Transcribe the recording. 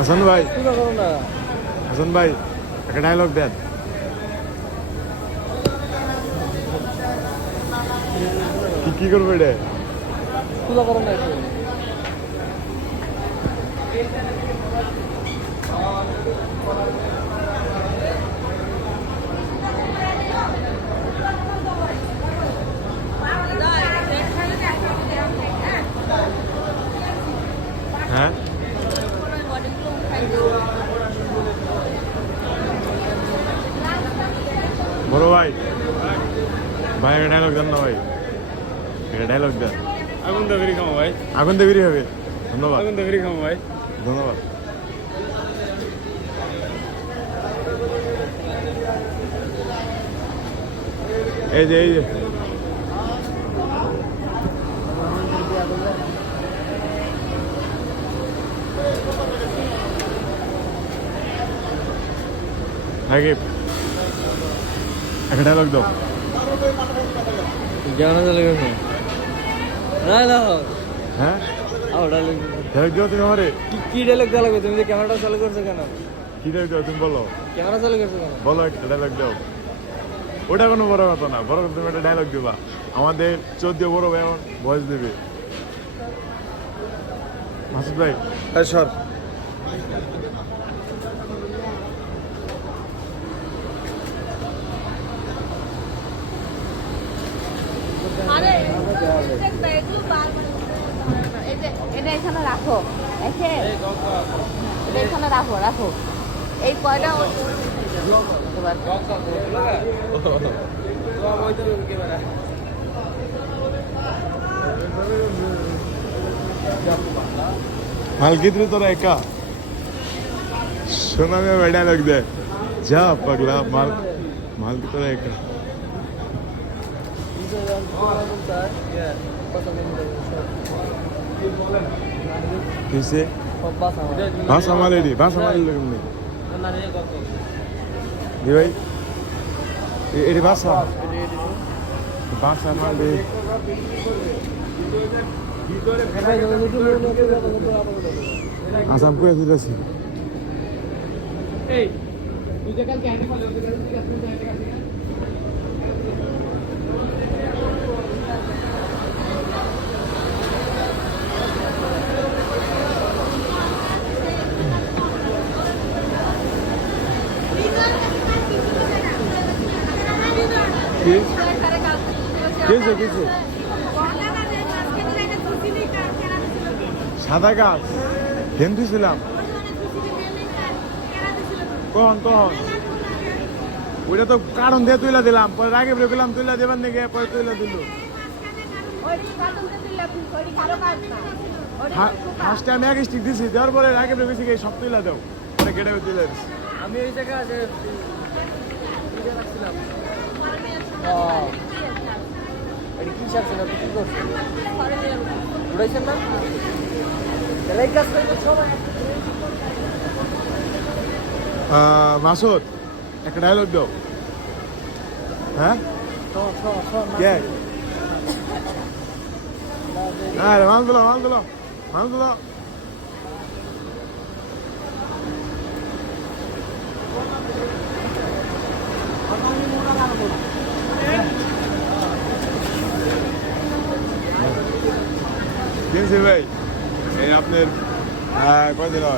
হাসান ভাই, পূজা করো না। হাসান ভাই একটা ডায়লগ দেন। কি করবো এটা? পূজা করো না একটু। হ্যাঁ বড় ভাই, ভাই একটা ডায়লগ দেন না ভাই, একটা ডায়লগ দেন। আগুন দা বেরি খাও ভাই। আগুন দিয়ে বেরিয়ে হবে। ধন্যবাদ, আগুন দা বেরি খাও ভাই। ধন্যবাদ। এই যে এই যে সাকিব একটা ডায়লগ দাও। জানা চলে গেছে না না হ্যাঁ আও ডায়লগ ডায়লগ দাও তুমি আমারে। কি ডায়লগ দেওয়া লাগবে? তুমি যে ক্যামেরাটা চালু করছো কেন? কি ডায়লগ দাও তুমি বলো, ক্যামেরা চালু করছো কেন? বলো একটা ডায়লগ দাও। ওটা কোনো বড় কথা না, বড় কথা তুমি একটা ডায়লগ দিবা। আমাদের 14 বড় ভাই এখন ভয়েস দেবে। মাসুদ ভাই সর। আরে দেখবে এগুলো বারবার এই যে এটা এখানে রাখো, এসে এটা এখানে রাখো রাখো এই কয়টা এবার হালকিত্রে তোরা একা শোনা মেয়ে ডায়লগ দে। যা পাগলা মাল, মাল কি তোরা একা। কিসে বাস আমার এডি, বাস আমার এরকম নেই জি ভাই। এডি বাস বাস আমার আসাম করে দিতেছি। কিছু সাদা গাছ হেন্দু ছিলাম কখন কখন ওইটা তো কারণ দিয়ে তুইলা দিলাম, পরে আগে বের করলাম তুইলা দেবার নাকি, পরে তুইলা দিল। ফার্স্টে আমি আগে স্টিক দিছি, দেওয়ার পরে আগে বের করছি সব তুইলা দাও, পরে গেটে তুইলা দিছি। আমি এই জায়গায় রাখছিলাম। এটা কি শাক ছিল? কি করছেন? উড়াইছেন না? তাহলে এই কাজ করছো না? মাসুদ একটা ডায়লগ দাও। হ্যাঁ কে? আরে মাল দিলো মাল দিলো মাল দিলো। ভাই এই আপনার কয়দিন হয়?